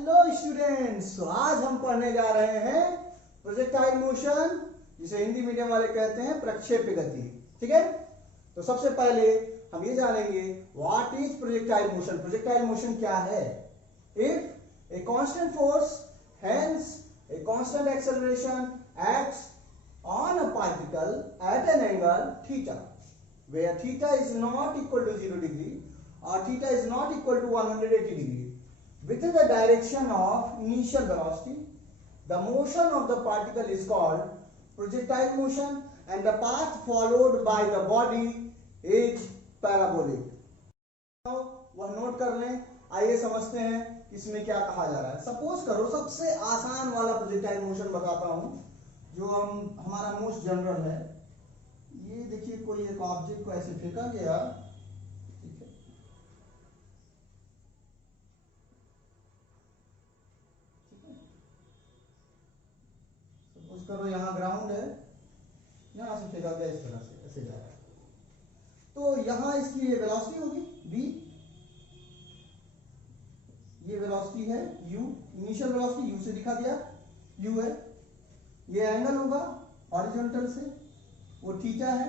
Hello students, तो आज हम पढ़ने जा रहे हैं प्रोजेक्टाइल मोशन, जिसे हिंदी मीडियम वाले कहते हैं प्रक्षेप्य गति। ठीक है, तो सबसे पहले हम ये जानेंगे what is projectile motion. Projectile motion क्या है? If a constant force hence a constant acceleration acts on a particle at an angle theta, where theta is not equal to 0 degree or theta is not equal to 180 degree, within the direction of initial velocity, the motion of the particle is called projectile motion and the path followed by the body is parabolic. वह note कर लें। आइए समझते हैं इसमें क्या कहा जा रहा है। सपोज करो, सबसे आसान वाला प्रोजेक्टाइल मोशन बताता हूं, जो हमारा मोस्ट जनरल है। ये देखिए, कोई एक ऑब्जेक्ट को ऐसे फेंका गया, ठीक है, सपोज करो यहाँ ग्राउंड है, यहाँ से फेंका गया, इस तरह से ऐसे जा रहा है, तो यहाँ इसकी ये वेलोसिटी होगी v, ये वेलोसिटी है u, इनिशियल वेलोसिटी u से दिखा दिया, u है। ये एंगल होगा हॉरिजॉन्टल से, वो थीटा है।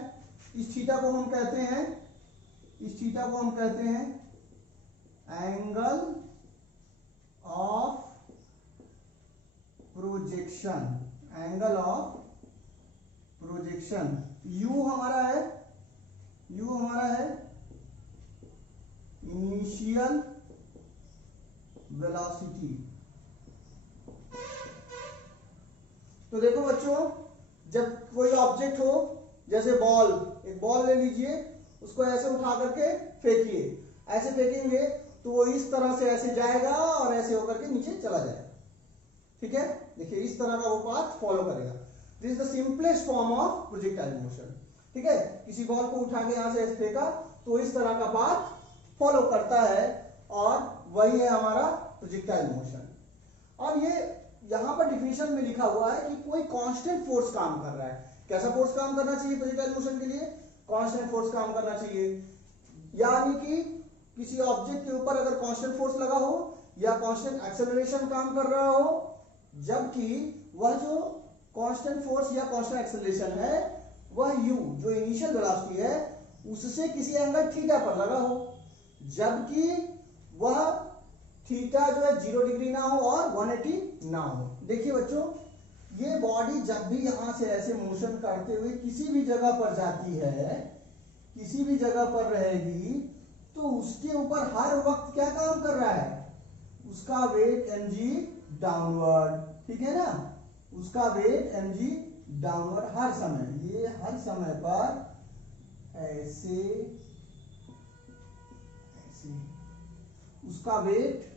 इस थीटा को हम कहते हैं, इस थीटा को हम कहते हैं angle of projection, angle of projection. u हमारा है, u हमारा है इनिशियल वेलोसिटी। तो देखो बच्चों, जब कोई ऑब्जेक्ट हो, जैसे बॉल, एक बॉल ले लीजिए, उसको ऐसे उठा करके फेंकिए, ऐसे फेंकेंगे तो वो इस तरह से ऐसे जाएगा और ऐसे होकर के नीचे चला जाएगा। ठीक है, देखिए इस तरह का वो पाथ फॉलो करेगा। This is the simplest form of projectile motion. ठीक है, किसी बॉल को उठा के यहां से ऐसे फेंका तो इस तरह का पाथ फॉलो करता है, और वही है हमारा प्रोजेक्टाइल मोशन। अब ये यहां पर डिफिनेशन में लिखा हुआ है कि कोई कांस्टेंट फोर्स काम कर रहा है। कैसा फोर्स काम करना चाहिए प्रोजेक्टाइल मोशन के लिए? कांस्टेंट फोर्स काम करना चाहिए, यानी कि किसी ऑब्जेक्ट के ऊपर अगर कांस्टेंट फोर्स लगा हो या कांस्टेंट एक्सेलरेशन काम कर रहा हो, जबकि वह जो कांस्टेंट फोर्स या कांस्टेंट एक्सेलरेशन है वह u, जो इनिशियल वेलोसिटी है, उससे किसी एंगल थीटा पर लगा हो, जबकि वह थीटा जो है 0 डिग्री ना हो और 180 ना हो। देखिए बच्चों, ये बॉडी जब भी यहां से ऐसे मोशन करते हुए किसी भी जगह पर जाती है, किसी भी जगह पर रहेगी, तो उसके ऊपर हर वक्त क्या काम कर रहा है? उसका वेट mg डाउनवर्ड। ठीक है ना, उसका वेट mg डाउनवर्ड हर समय, ये हर समय पर ऐसे ऐसे उसका वेट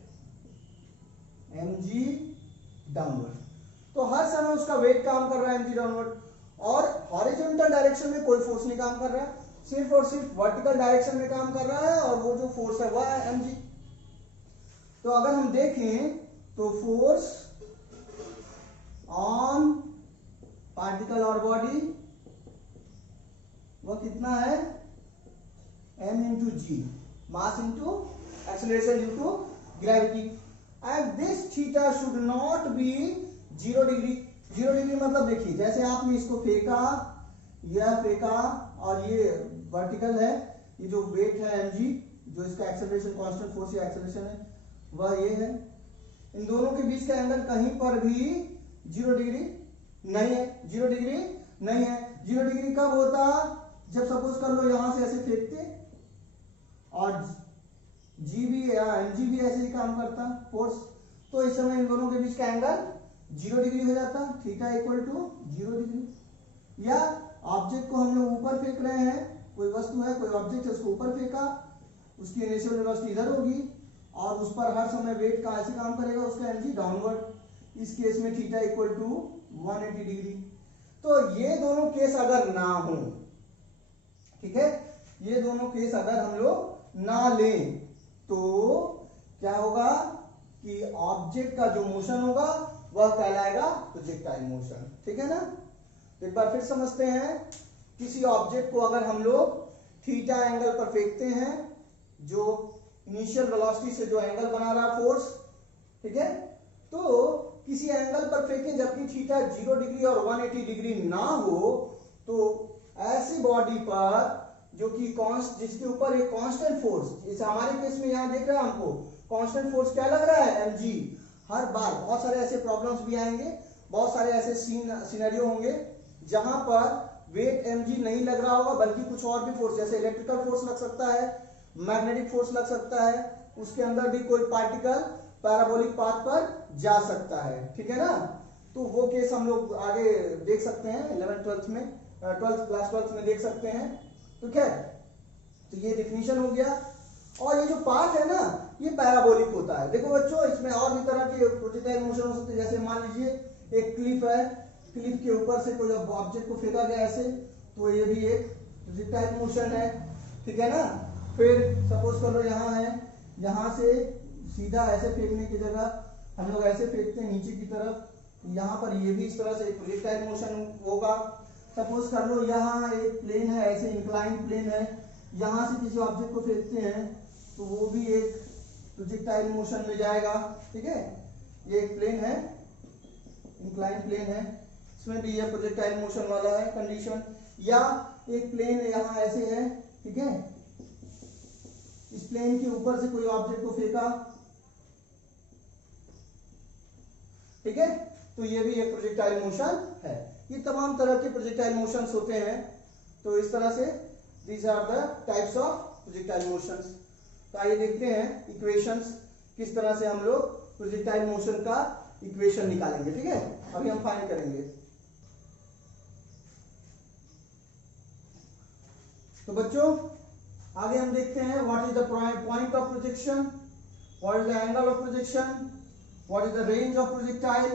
mg डाउनवर्ड। तो हर समय उसका वेट काम कर रहा है mg डाउनवर्ड, और हॉरिजॉन्टल डायरेक्शन में कोई फोर्स नहीं काम कर रहा है, सिर्फ और सिर्फ वर्टिकल डायरेक्शन में काम कर रहा है, और वो जो फोर्स है वह है mg। तो अगर हम देखें तो फोर्स ऑन पार्टिकल और बॉडी वो कितना है? m into g, mass into acceleration due to gravity. And this theta should not be 0 degree. 0 degree मतलब देखिए, जैसे आपने इसको फेंका, यह फेंका, और ये वर्टिकल है, ये जो वेट है mg, जो इसका एक्सेलरेशन कांस्टेंट फोर्स या एक्सेलरेशन है वह ये है। इन दोनों के बीच का एंगल कहीं पर भी 0 डिग्री नहीं है, 0 डिग्री नहीं है। 0 डिग्री कब होता? जब सपोज कर लो यहां से ऐसे फेंकते और जी भी या mg भी ऐसे ही काम करता फोर्स, तो इस समय इन दोनों के बीच का एंगल 0 डिग्री हो जाता, थीटा इक्वल टू 0 डिग्री। या ऑब्जेक्ट को हम लोग ऊपर फेंक रहे हैं, कोई वस्तु है, कोई ऑब्जेक्ट है, उसको ऊपर फेंका, उसकी इनिशियल वेलोसिटी इधर होगी और उस पर हर समय वेट का ऐसे काम करेगा, उसका mg डाउनवर्ड। इस केस में थीटा इक्वल टू 180 डिग्री। तो ये दोनों केस अगर ना हो, ठीक है, ये दोनों केस अगर हम लोग ना लें, तो क्या होगा कि ऑब्जेक्ट का जो मोशन होगा वह कहलाएगा प्रोजेक्टाइल मोशन। ठीक है ना, तो एक बार फिर समझते हैं। किसी ऑब्जेक्ट को अगर हम लोग थीटा एंगल पर फेंकते हैं, जो इनिशियल वेलोसिटी से जो एंगल बना रहा फोर्स, ठीक है। तो किसी एंगल पर फेंकें जबकि थीटा 0 डिग्री और 180 डिग्री ना हो, तो ऐसी बॉडी पर जो कि जिसके ऊपर एक कांस्टेंट फोर्स, इस हमारे केस में यहां देख रहे हैं हमको कांस्टेंट फोर्स क्या लग रहा है, mg। हर बार बहुत सारे ऐसे प्रॉब्लम्स भी आएंगे, बहुत सारे ऐसे सिनेरियो होंगे जहां पर वेट mg नहीं लग रहा होगा बल्कि कुछ और भी फोर्स, जैसे इलेक्ट्रिकल फोर्स लग सकता है, मैग्नेटिक फोर्स लग सकता है, उसके अंदर भी कोई पार्टिकल पैराबोलिक पाथ पर जा सकता है, ठीक है ना। तो वो केस हम लोग आगे देख सकते हैं 11th 12th में, 12th क्लास 12th में देख सकते हैं, ठीक है। तो ये डिफिनीशन हो गया। और ये जो पाथ है ना, ये पैराबोलिक होता है। देखो बच्चों, इसमें और भी तरह के प्रोजेक्टाइल मोशन हो सकते हैं, जैसे मान लीजिए एक क्लिफ है, क्लिफ के ऊपर से कोई ऑब्जेक्ट को फेंका गया ऐसे, तो ये भी एक प्रोजेक्टाइल मोशन है, ठीक है ना। फिर सपोज कर लो यहाँ है, यहाँ से सीधा ऐसे फेंकने की जगह हम लोग ऐसे फेंकते हैं नीचे की तरफ, यहाँ पर ये भी इस तरह से एक प्रोजेक्टाइल मोशन होगा। सपोज कर लो यहाँ एक प्लेन है, ऐसे इंक्लाइन प्लेन है, यहाँ से किसी ऑब्जेक्ट को फेंकते हैं तो वो भी एक प्रोजेक्टाइल मोशन में जाएगा, ठीक है। ये एक प्लेन है, इंक्लाइन प्लेन है, इसमें भी ये प्रोजेक्टाइल मोशन वाला है कंडीशन। या एक प्लेन यहाँ ऐसे है, ठीक है, इस प्लेन के ऊपर से कोई ऑब्जेक्ट को फेंका, ठीक है, तो ये भी एक प्रोजेक्टाइल मोशन है। ये तमाम तरह के प्रोजेक्टाइल मोशंस होते हैं। तो इस तरह से these are the types of projectile motions. तो आइए देखते हैं इक्वेशंस, किस तरह से हम लोग प्रोजेक्टाइल मोशन का इक्वेशन निकालेंगे, ठीक है। अभी हम फाइंड करेंगे। तो बच्चों आगे हम देखते हैं what is the point of projection, what is the angle of projection, what is the range of projectile,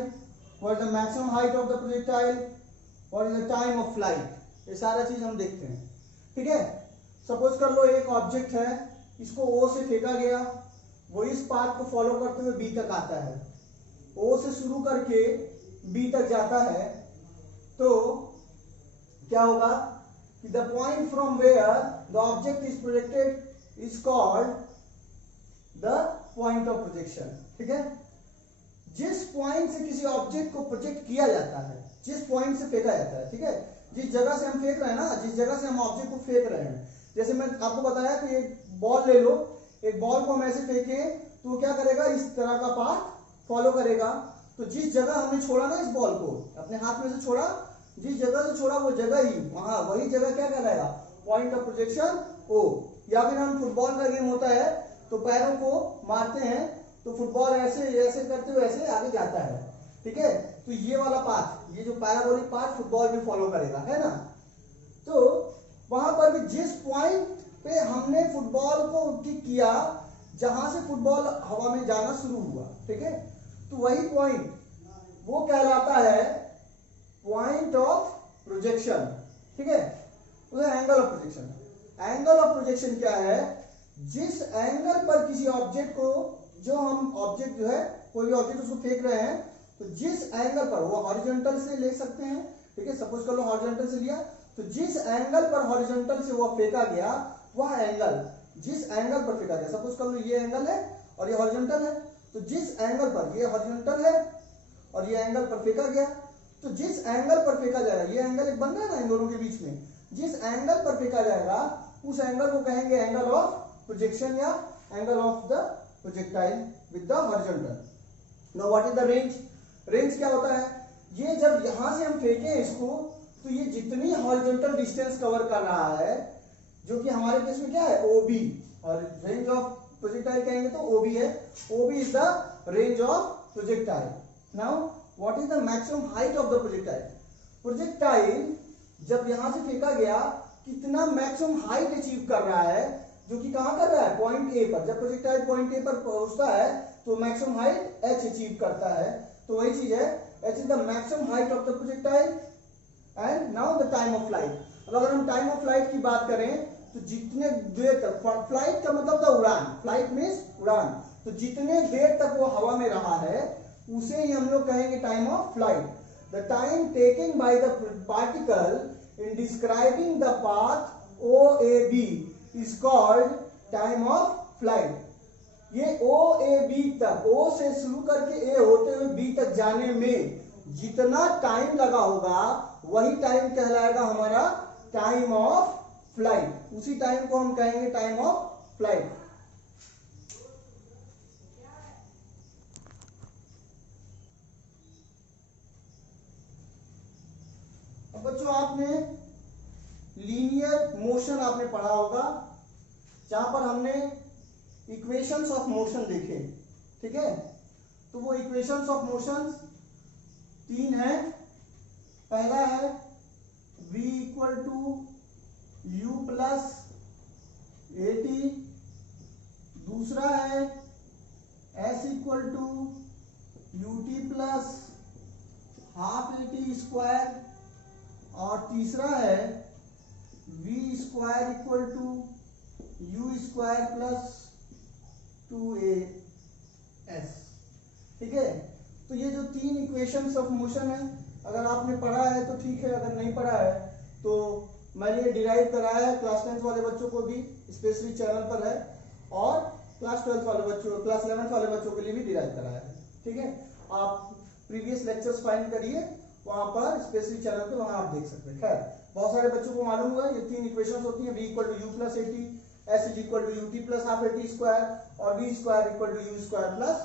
what is the maximum height of the projectile, what is the time of flight। ये सारा चीज हम देखते हैं, ठीक है। Suppose कर लो एक ऑब्जेक्ट है, इसको O से फेंका गया, वो इस पाथ को फॉलो करते हुए B तक आता है, O से शुरू करके B तक जाता है, तो क्या होगा कि the point from where the object is projected is called the point of projection, ठीक है। जिस पॉइंट से किसी ऑब्जेक्ट को प्रोजेक्ट किया जाता है, जिस पॉइंट से फेंका जाता है, ठीक है, जिस जगह से हम फेंक रहे हैं ना, जिस जगह से हम ऑब्जेक्ट को फेंक रहे हैं, जैसे मैं आपको बताया कि एक बॉल ले लो, एक बॉल को हम ऐसे फेंकें तो क्या करेगा, इस तरह का पाथ फॉलो करेगा। तो जिस जगह हमने छोड़ा ना इस बॉल को, अपने हाथ में से छोड़ा, जिस जगह से छोड़ा वो जगह ही, वहां वही जगह क्या कहलाएगा, पॉइंट ऑफ प्रोजेक्शन O। या फिर हम फुटबॉल का गेम होता है तो पैरों को मारते हैं तो फुटबॉल ऐसे ऐसे करते हुए ऐसे आगे जाता है, ठीक है। तो ये वाला पाथ, ये जो पैराबोलिक पाथ फुटबॉल भी फॉलो करेगा, है ना। तो वहां पर भी जिस पॉइंट पे हमने फुटबॉल को किक किया, जहां से फुटबॉल हवा में जाना शुरू हुआ, ठीक है, तो वही पॉइंट वो कहलाता है पॉइंट ऑफ प्रोजेक्शन, ठीक है। तो angle of projection, angle of projection क्या है, जिस एंगल पर किसी ऑब्जेक्ट को, जो हम ऑब्जेक्ट जो है कोई भी ऑब्जेक्ट उसको फेंक रहे हैं, तो जिस एंगल पर, वो हॉरिजॉन्टल से ले सकते हैं, ठीक है, सपोज कर लो हॉरिजॉन्टल से लिया, तो जिस एंगल पर हॉरिजॉन्टल से वो फेंका गया, वह एंगल, जिस एंगल पर फेंका गया, सपोज कर लो ये एंगल है और ये हॉरिजॉन्टल है, तो जिस एंगल पर, ये हॉरिजॉन्टल है और ये एंगल पर फेंका गया, तो जिस एंगल पर फेंका जाएगा, ये एंगल एक बन रहा है ना इन दोनों के बीच में, जिस एंगल पर फेंका जाएगा उस एंगल को कहेंगे एंगल ऑफ प्रोजेक्शन या angle of the projectile with the horizontal. Now what is the range, range क्या होता है, ये जब यहां से हम फेंके इसको, तो ये जितनी हॉरिजॉन्टल डिस्टेंस कवर कर रहा है, जो कि हमारे केस में क्या है OB, और रेंज ऑफ प्रोजेक्टाइल कहेंगे तो OB है, OB is the range of projectile. Now what is the maximum height of the projectile, projectile जब यहां से फेंका गया कितना मैक्सिमम हाइट अचीव कर रहा है, जो कि कहां कर रहा है, पॉइंट A पर। जब प्रोजेक्टाइल पॉइंट A पर पहुंचता है तो मैक्सिमम हाइट h अचीव करता है, तो वही चीज है, h is the maximum height of the projectile. And now the time of flight. अब अगर हम टाइम ऑफ फ्लाइट की बात करें तो जितने देर तक, फ्लाइट का मतलब था उड़ान, फ्लाइट मींस उड़ान, तो जितने देर तक वो हवा में रहा है उसे ही हम लोग कहेंगे time of flight. The time taken by the particle in describing the path OAB is called time of flight। ये ओ ए बी तक, ओ से शुरू करके ए होते हुए बी तक जाने में जितना टाइम लगा होगा वही टाइम कहलाएगा हमारा टाइम ऑफ फ्लाइट। उसी टाइम को हम कहेंगे टाइम ऑफ फ्लाइट। अब बच्चों आपने लीनियर मोशन आपने पढ़ा होगा, जहां पर हमने इक्वेशंस ऑफ मोशन देखे, ठीक है। तो वो इक्वेशंस ऑफ मोशन 3 है। पहला है v equal to u plus a t, दूसरा है s equal to u t plus half a t square, और तीसरा है v square equal to u square plus 2as, ठीक है। तो ये जो 3 इक्वेशंस ऑफ मोशन है, अगर आपने पढ़ा है तो ठीक है, अगर नहीं पढ़ा है तो मैंने ये डिराइव कराया है। क्लास 10th वाले बच्चों को भी स्पेशली चैनल पर है, और क्लास 12th वाले बच्चों, क्लास 11th वाले बच्चों के लिए भी डिराइव कराया है, ठीक है। आप प्रीवियस लेक्चर्स फाइंड करिए वहां पर स्पेशली चैनल पे, वहां आप देख सकते हैं। खैर बहुत सारे बच्चों को मालूम हुआ ये 3 इक्वेशंस होती हैं, v equal to u plus a t, s is equal to u t plus half a t square, और v square equal to u square plus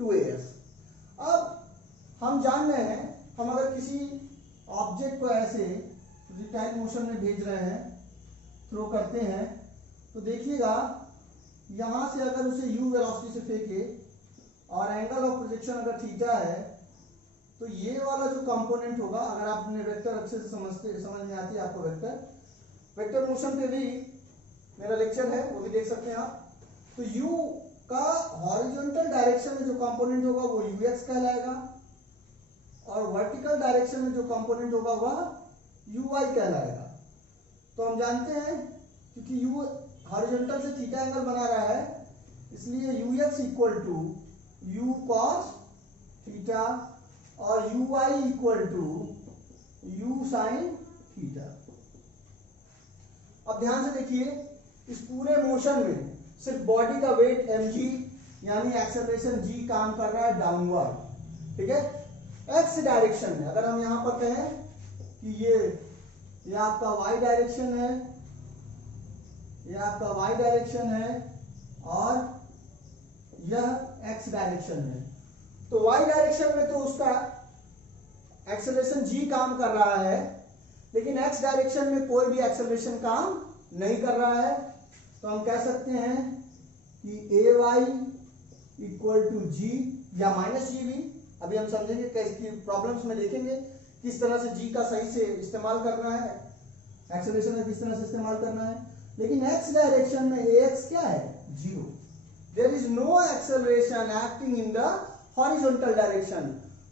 2as। अब हम जान रहे हैं, हम अगर किसी ऑब्जेक्ट को ऐसे रिटाइल मोशन में भेज रहे हैं, थ्रो करते हैं, तो देखिएगा यहां से अगर उसे u वेलोसिटी से फेंके और एंगल ऑफ प्रोजेक्शन अगर थीटा है, तो ये वाला जो कंपोनेंट होगा, अगर आपने वेक्टर अच्छे से समझ में आती है आपको वेक्टर मोशन पे भी मेरा लेक्चर है, वो भी देख सकते हैं आप। तो u का हॉरिजॉन्टल डायरेक्शन में जो कंपोनेंट होगा वो ux कहलाएगा, और वर्टिकल डायरेक्शन में जो कंपोनेंट होगा वह uy कहलाएगा। तो हम जानते हैं क्योंकि u हॉरिजॉन्टल से थीटा एंगल बना रहा है, इसलिए ux equal to u cos theta और uy equal to u sin theta. अब ध्यान से देखिए, इस पूरे मोशन में सिर्फ बॉडी का वेट mg यानी एक्सेलरेशन g काम कर रहा है डाउनवर्ड, ठीक है। x डायरेक्शन में अगर हम यहां पर कहें कि ये आपका y डायरेक्शन है, ये आपका y डायरेक्शन है, और यह x डायरेक्शन है, तो y डायरेक्शन में तो उसका एक्सेलरेशन g काम कर रहा है, लेकिन x डायरेक्शन में कोई भी एक्सेलरेशन काम नहीं कर रहा है। तो हम कह सकते हैं कि ay इक्वल टू g या माइनस जी भी, अभी हम समझेंगे कैसे प्रॉब्लम्स में देखेंगे किस तरह से g का सही से इस्तेमाल करना है, एक्सेलरेशन में किस तरह से इस्तेमाल करना है। लेकिन x डायरेक्शन में ax क्या है? 0। There is no acceleration acting in the horizontal direction.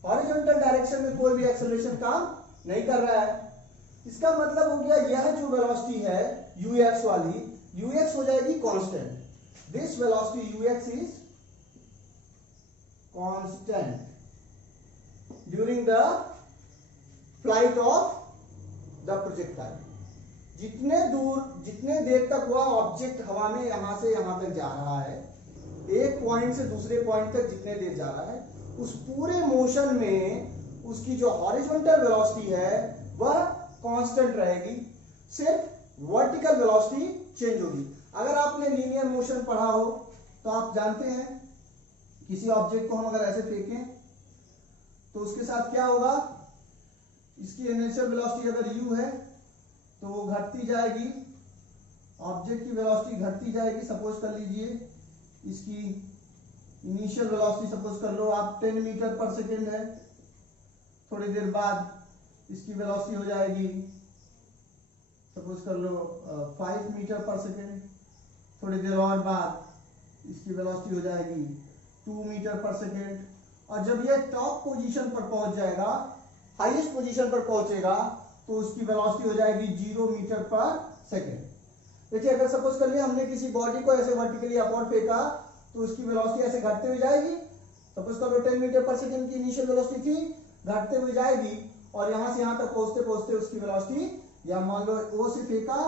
Horizontal direction में कोई भी एक्सेलरेशन काम नहीं कर रहा है। इसका मतलब हो गया यह जो वेलोसिटी है ux वाली, ux हो जाएगी constant. This velocity ux is constant during the flight of the projectile. जितने देर तक वह ऑब्जेक्ट हवा में यहां से यहां तक जा रहा है, एक पॉइंट से दूसरे पॉइंट तक जितने देर जा रहा है, उस पूरे मोशन में उसकी जो हॉरिजॉन्टल वेलोसिटी है वह कांस्टेंट रहेगी, सिर्फ वर्टिकल वेलोसिटी चेंज होगी। अगर आपने लीनियर मोशन पढ़ा हो तो आप जानते हैं किसी ऑब्जेक्ट को हम अगर ऐसे फेंकें तो उसके साथ क्या होगा, इसकी इनिशियल वेलोसिटी अगर u है तो वो घटती जाएगी, ऑब्जेक्ट की वेलोसिटी घटती जाएगी। सपोज कर लीजिए इसकी इनिशियल वेलोसिटी सपोज कर लो आप 10 मीटर पर सेकेंड है, थोड़ी देर बाद इसकी वेलोसिटी हो जाएगी सपोज कर लो 5 मीटर पर सेकेंड, थोड़ी देर और बाद इसकी वेलोसिटी हो जाएगी 2 मीटर पर सेकेंड, और जब ये टॉप पोजीशन पर पहुंच जाएगा, हाईएस्ट पोजीशन पर पहुंचेगा, तो उसकी वेलोसिटी हो जाएगी 0 मीटर पर सेकेंड। देखिए अगर सपोज कर लिया हमने किसी बॉडी को ऐसे वर्टिकली अपवर्ड फेंका तो उसकी वेलोसिटी ऐसे घटते हुए जाएगी। सपोज कर लो 10 मीटर पर सेकेंड की इनिशियल वेलोसिटी थी, घटते हुए जाएगी, और यहां से यहां तक पहुंचते पहुंचते उसकी वेलोसिटी, या मान लो O से फेंका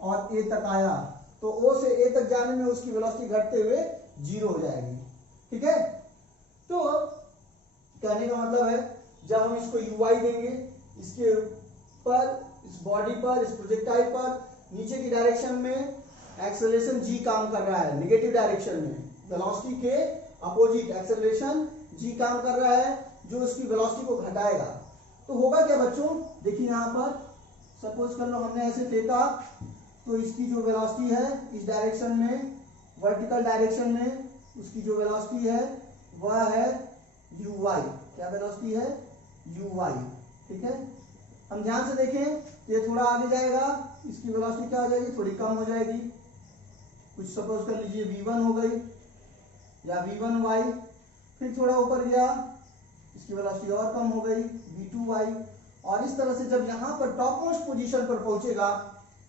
और A तक आया, तो O से A तक जाने में उसकी वेलोसिटी घटते हुए जीरो हो जाएगी। ठीक है, तो कहने का मतलब है जब हम इसको ui देंगे, इसके ऊपर, इस बॉडी पर, इस प्रोजेक्टाइल पर, नीचे की डायरेक्शन में एक्सेलरेशन g काम कर रहा है, नेगेटिव डायरेक्शन में वेलोसिटी के अपोजिट एक्सेलरेशन g काम कर रहा है, जो उसकी वेलोसिटी को घटाएगा। तो होगा क्या बच्चों, देखिए यहाँ पर सपोज कर लो हमने ऐसे फेंका, तो इसकी जो वेलोसिटी है इस डायरेक्शन में, वर्टिकल डायरेक्शन में उसकी जो वेलोसिटी है वह है uy। क्या वेलोसिटी है? uy। ठीक है, हम ध्यान से देखें, ये थोड़ा आगे जाएगा, इसकी वेलोसिटी क्या हो जाएगी? थोड़ी कम हो जाएगी, कुछ सपोज कर लीजिए v1 हो गई या v1y। फिर थोड़ा ऊपर गया, इसकी वेलोसिटी और कम हो गई, v2y। और इस तरह से जब यहां पर टॉप मोस्ट पोजीशन पर पहुंचेगा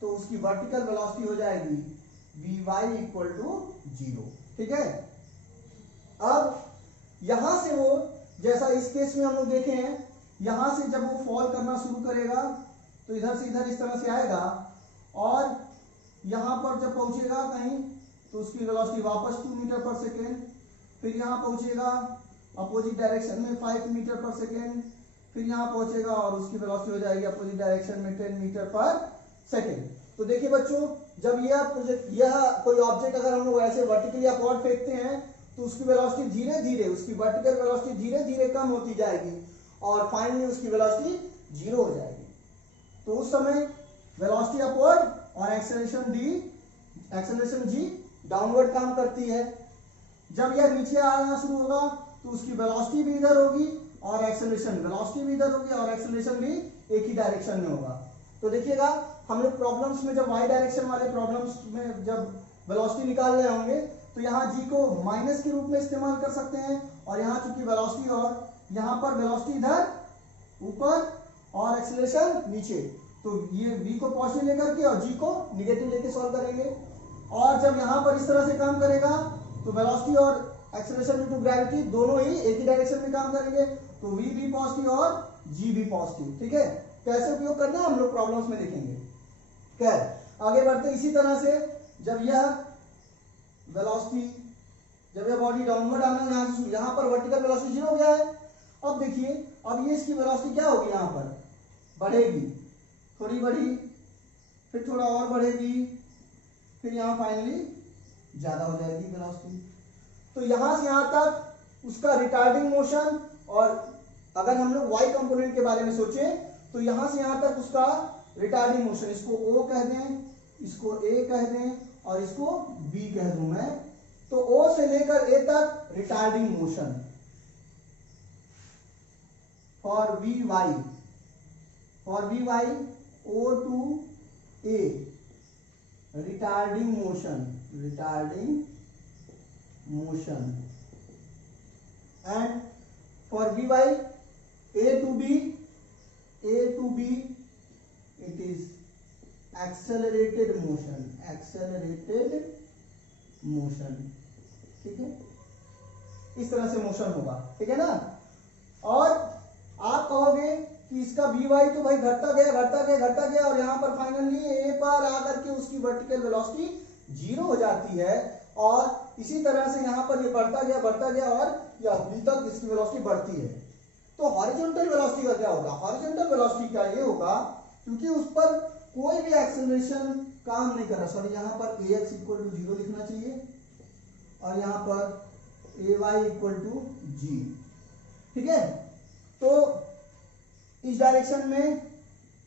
तो उसकी वर्टिकल वेलोसिटी हो जाएगी vy इक्वल टू 0। ठीक है, अब यहां से वो, जैसा इस केस में हम लोग देखे हैं, यहां से जब वो फॉल करना शुरू करेगा तो इधर से इधर इस तरह से आएगा, और यहां पर जब पहुंचेगा कहीं तो उसकी वेलोसिटी वापस 2 मीटर पर सेकेंड, फिर यहां पहुंचेगा अपोजिट डायरेक्शन में 5 मीटर पर सेकेंड, फिर यहां पहुंचेगा और उसकी वेलोसिटी हो जाएगी अपोजिट डायरेक्शन में 10 मीटर पर सेकेंड। तो देखिए बच्चों, जब यह कोई ऑब्जेक्ट अगर हम लोग ऐसे वर्टिकली अपवर्ड फेंकते हैं तो उसकी वेलोसिटी धीरे धीरे, उसकी वर्टिकल वेलोसिटी धीरे धीरे कम होती जाएगी और फाइनली उसकी वेलोसिटी 0 हो जाएगी। तो उस समय वेलोसिटी अपवर्ड और एक्सेलरेशन जी डाउनवर्ड काम करती है। जब यह नीचे आना शुरू होगा तो उसकी वेलोसिटी भी इधर होगी और वेलोसिटी भी इधर होगी और एक्सेलरेशन भी एक ही डायरेक्शन में होगा। तो देखिएगा, हम लोग प्रॉब्लम्स में जब वाई डायरेक्शन वाले प्रॉब्लम्स में जब वेलोसिटी निकाल रहे होंगे तो यहाँ जी को माइनस के रूप में इस्तेमाल कर सकते हैं, और यहाँ चूंकि वेलोसिटी और यहाँ पर वेलोसिटी इधर ऊपर और एक्सेलरेशन नीचे, तो ये v को पॉजिटिव लेकर के और g को निगेटिव लेके सॉल्व करेंगे। और जब यहाँ पर इस तरह से काम करेगा तो वेलोसिटी और एक्सेलरेशन ड्यू टू ग्रेविटी दोनों ही एक ही डायरेक्शन में काम करेंगे, तो v भी पॉजिटिव और g भी पॉजिटिव। ठीक है, कैसे उपयोग करना है हम लोग प्रॉब्लम्स में देखेंगे। खैर आगे बढ़ते, इसी तरह से जब यह वेलोसिटी, जब यह बॉडी डाउनवर्ड आना, यहाँ पर वर्टिकल वेलोसिटी 0 हो गया है। अब देखिए, अब ये इसकी वेलोसिटी क्या होगी, यहाँ पर बढ़ेगी, थोड़ी बढ़ी, फिर थोड़ा और बढ़ेगी, फिर यहाँ फाइनली ज्यादा हो जाएगी वेलोसिटी। तो यहां से यहां तक उसका रिटार्डिंग मोशन, और अगर हम लोग y कंपोनेंट के बारे में सोचें तो यहां से यहां तक उसका रिटार्डिंग मोशन, इसको O कह दें, इसको A कह दें और इसको B कह दूं मैं, तो O से लेकर A तक retarding motion for Vy O to A, retarding motion and for Vy A to B it is accelerated motion। ठीक है, इस तरह से मोशन होगा। ठीक है ना, और आप कहोगे कि इसका Vy तो भाई घटता गया और यहां पर फाइनली A पर आकर के उसकी वर्टिकल वेलोसिटी 0 हो जाती है, और इसी तरह से यहां पर ये बढ़ता गया और यह अभी तक इसकी वेलोसिटी बढ़ती है। तो हॉरिजॉन्टल वेलोसिटी का क्या होगा? हॉरिजॉन्टल वेलोसिटी का ये होगा, क्योंकि उस पर कोई भी एक्सेलरेशन काम नहीं कर रहा, सॉरी यहाँ पर ax इक्वल टू 0 लिखना चाहिए और यहाँ पर ay इक्वल टू g। ठीक है, तो इस डायरेक्शन में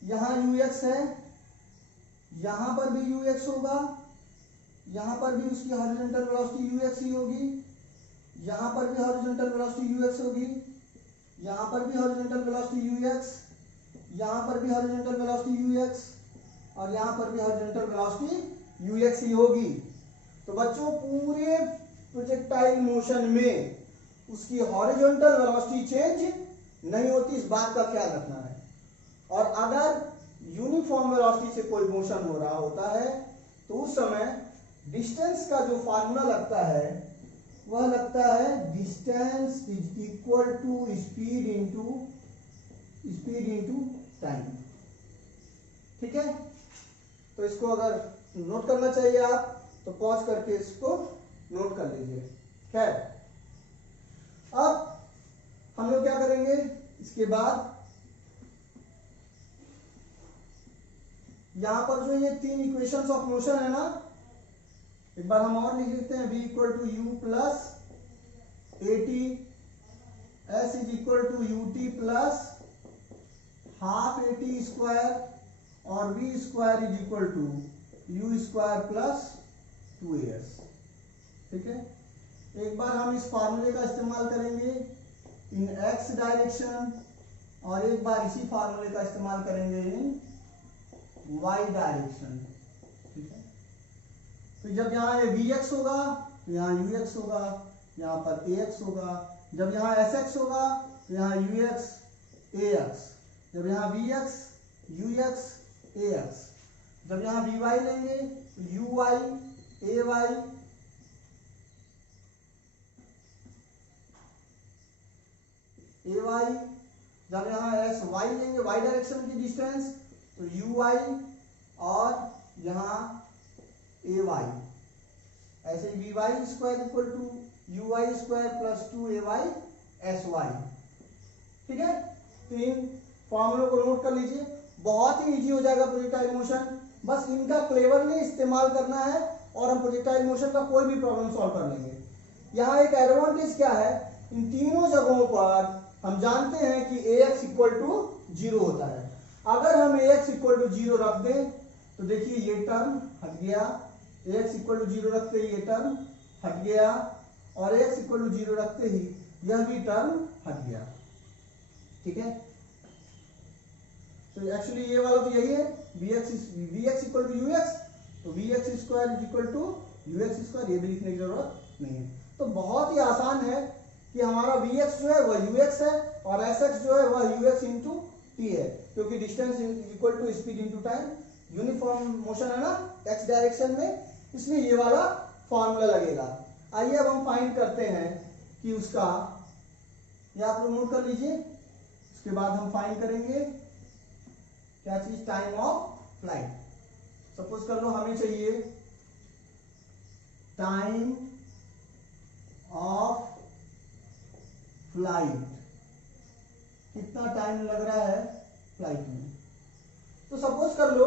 यहाँ ux है, यहां पर भी ux होगा, यहां पर भी उसकी हॉरिजॉन्टल वेलोसिटी ux ही होगी, यहां पर भी हॉरिजॉन्टल वेलोसिटी ux होगी, यहां पर भी हॉरिजॉन्टल वेलोसिटी ux, यहां पर भी हॉरिजॉन्टल वेलोसिटी ux और यहां पर भी हॉरिजॉन्टल वेलोसिटी ux ही होगी। तो बच्चों, पूरे प्रोजेक्टाइल मोशन में उसकी हॉरिजॉन्टल वेलोसिटी चेंज नहीं होती, इस बात का ख्याल रखना है। और अगर यूनिफॉर्म वेलोसिटी से कोई मोशन हो रहा होता है तो उस समय डिस्टेंस का जो फार्मूला लगता है वह लगता है distance is equal to speed into time. ठीक है, तो इसको अगर नोट करना चाहिए आप तो पॉज करके इसको नोट कर लीजिए। खैर, अब हम लोग क्या करेंगे इसके बाद, यहां पर जो ये 3 इक्वेशंस ऑफ मोशन है ना, एक बार हम और लिख लेते हैं। v equal to u plus a t, s is equal to u t plus half a t square, और v square is equal to u square plus 2as। ठीक है, एक बार हम इस फार्मूले का इस्तेमाल करेंगे इन x डायरेक्शन, और एक बार इसी फार्मूले का इस्तेमाल करेंगे इन y डायरेक्शन। ठीक है, तो जब यहाँ ये vx होगा तो यहाँ ux होगा, यहाँ पर ax होगा। जब यहाँ sx होगा तो यहाँ ux ax। जब यहाँ vx ux ax। जब यहाँ vy लेंगे तो uy ay, ay। जब यहाँ sy लेंगे y डायरेक्शन की डिस्टेंस तो uy, और यहाँ ay। ऐसे ही vy square equal to uy square plus 2ay sy। ठीक है, तो इन फॉर्मूलों को नोट कर लीजिए, बहुत ही इजी हो जाएगा प्रोजेक्टाइल मोशन। बस इनका क्लेवरली इस्तेमाल करना है और हम प्रोजेक्टाइल मोशन का कोई भी प्रॉब्लम सॉल्व कर लेंगे। यहाँ एक एडवांटेज क्या है, इन तीनों जगहों पर हम जानते हैं कि ax इक्वल टू 0 होता है। अगर हम ax इक्वल टू 0 रख दें तो देखिए ये टर्म हट गया, ax इक्वल टू 0 रखते ही ये टर्म हट गया, और ax इक्वल टू 0 रखते ही यह भी टर्म हट गया। ठीक है, तो एक्चुअली ये वाला तो यही है, vx इक्वल टू ux, तो vx square is equal to ux square, ये भी लिखने की जरूरत नहीं है। तो बहुत ही आसान है कि हमारा vx जो है वह ux है, और sx जो है वह ux इंटू t है, क्योंकि distance equal to speed into time, uniform motion है ना x डायरेक्शन में, इसलिए ये वाला फॉर्मूला लगेगा। आइए अब हम फाइंड करते हैं कि उसका, ये आप लोग नोट कर लीजिए, उसके बाद हम फाइंड करेंगे क्या चीज, टाइम ऑफ फ्लाइट। सपोज कर लो हमें चाहिए टाइम ऑफ फ्लाइट, कितना टाइम लग रहा है फ्लाइट में। तो सपोज कर लो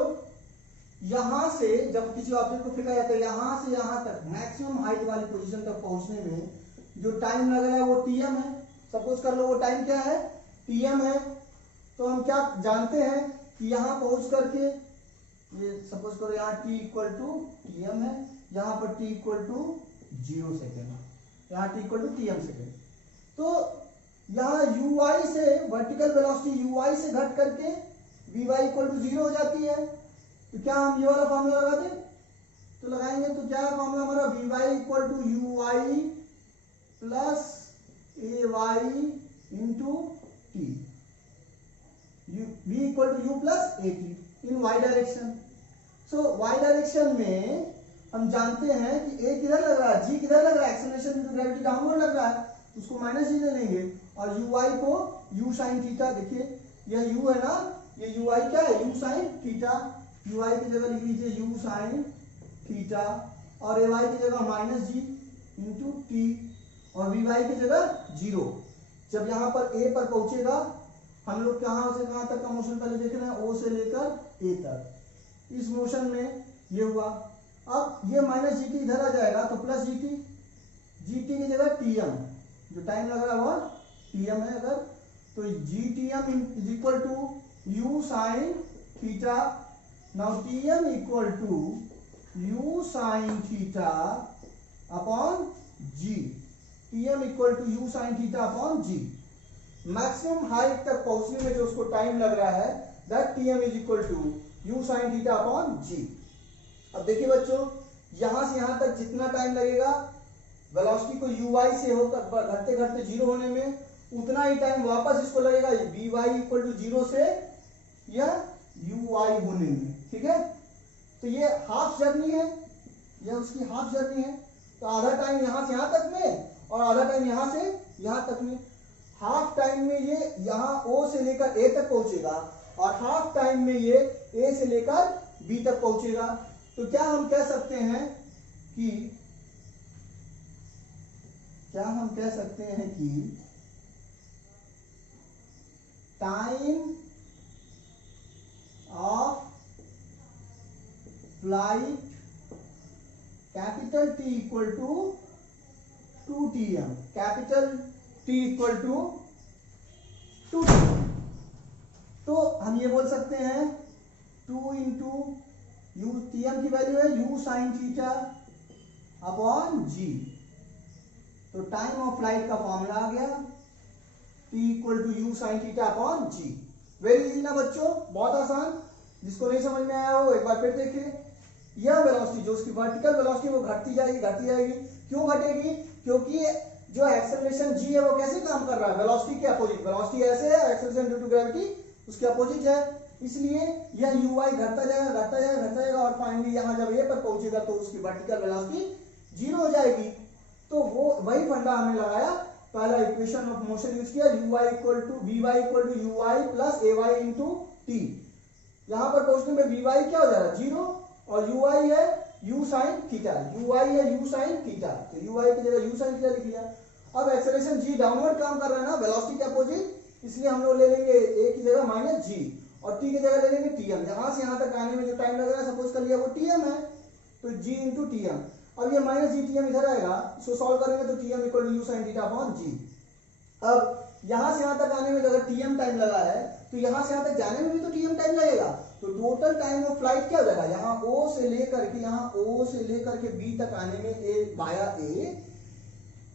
यहां से जब किसी ऑब्जेक्ट को फेंका जाता है, यहां से यहां तक मैक्सिमम हाइट वाली पोजीशन तक पहुंचने में जो टाइम लग रहा है वो tm है। सपोज कर लो वो टाइम क्या है, tm है। तो हम क्या जानते हैं कि यहां पहुंच करके, ये सपोज करो यहाँ t इक्वल टू tm है, यहाँ पर t इक्वल टू 0 सेकेंड, यहाँ t equal to tm second. तो यहाँ uy से, वर्टिकल वेलोसिटी uy से घट करके vy इक्वल टू 0 हो जाती है। तो क्या हम ये वाला फॉर्मूला लगा दें, तो लगाएंगे तो क्या फॉर्मूला हमारा, vy equal to uy plus ay into t, v equal to u plus at in y direction. So y direction में हम जानते हैं कि a किधर लग रहा है, g किधर लग रहा है, acceleration due to gravity downward लग रहा है, उसको माइनस जी ले लेंगे, और uy को u साइन थीटा, देखिए यह u है ना, ये uy क्या है, u साइन थीटा, uy की जगह लिख लीजिए u साइन थीटा, और ay की जगह माइनस जी इंटू टी, और vy की जगह 0। जब यहाँ पर a पर पहुंचेगा, हम लोग कहां से कहां तक का मोशन पहले देख रहे हैं, o से लेकर a तक, इस मोशन में ये हुआ। अब ये माइनस जी टी इधर आ जाएगा तो प्लस जी टी की जगह tm, जो टाइम लग रहा है वह tm है अगर, तो gtm is equal to u sine theta. Now tm equal to u sine theta upon g, tm equal to u sine theta upon g। Maximum height तक पहुंचने में जो उसको टाइम लग रहा है, that tm is equal to u sine theta upon g। अब देखिए बच्चों, यहां से यहां तक जितना टाइम लगेगा वेलोसिटी को uy से होकर घटते घटते 0 होने में, उतना ही टाइम वापस इसको लगेगा vy इक्वल टू 0 से यह uy होने में। ठीक है, तो ये हाफ जर्नी है, यह उसकी हाफ जर्नी है। तो आधा टाइम यहां से यहां तक में, और आधा टाइम यहां से यहां तक में। हाफ टाइम में ये यहां O से लेकर A तक पहुंचेगा, और हाफ टाइम में ये A से लेकर B तक पहुंचेगा। तो क्या हम कह सकते हैं कि क्या हम कह सकते हैं कि time of flight capital T equal to 2Tm, capital T equal to 2Tm। तो हम ये बोल सकते हैं 2 इंटू यू, Tm की वैल्यू है u sine theta upon g। तो टाइम ऑफ फ्लाइट का फॉर्मूला आ गया T equal to u sine theta upon g। Very easy ना बच्चों, बहुत आसान। जिसको नहीं समझ में आया हो एक बार फिर देखिए। यह वेलोसिटी जो उसकी वर्टिकल वेलोसिटी वो घटती जाएगी घटती जाएगी। क्यों घटेगी? क्योंकि जो एक्सेलरेशन g है वो कैसे काम कर रहा है? वेलोसिटी के अपोजिट। वेलोसिटी ऐसे है, एक्सेलरेशन ड्यू टू ग्रेविटी उसके अपोजिट है, इसलिए यह uy घटता जाएगा घटता जाएगा घटता जाएगा और फाइनली यहां जब a पर पहुंचेगा तो उसकी वर्टिकल वेलोसिटी 0 हो जाएगी। तो वो वही फंडा हमने लगाया, पहला इक्वेशन ऑफ मोशन यूज किया, uy equal to vy equal to uy plus ay into t। यहां पर क्वेश्चन में vy क्या हो जाएगा? 0 और uy है u साइन थीटा, uy है u साइन थीटा, तो uy की जगह u साइन थीटा लिख लिया। अब एक्सेलरेशन g डाउनवर्ड काम कर रहा है ना वेलोसिटी के अपोजिट, इसलिए हम लोग ले लेंगे a की जगह माइनस g और t की जगह ले लेंगे tm। यहां से यहां तक आने में जो टाइम लग रहा है सपोज कर लिया वो tm है, तो g इंटू tm। अब ये माइनस जी tm इधर आएगा, इसको सॉल्व करेंगे तो tm equal to u sine theta upon g। अब यहां से यहां तक आने में अगर tm टाइम लगा है तो यहां से यहां तक जाने में भी तो tm टाइम लगेगा। तो टोटल टाइम ऑफ फ्लाइट क्या हो जाएगा? यहाँ O से लेकर के यहाँ O से लेकर के B तक आने में A बाया A,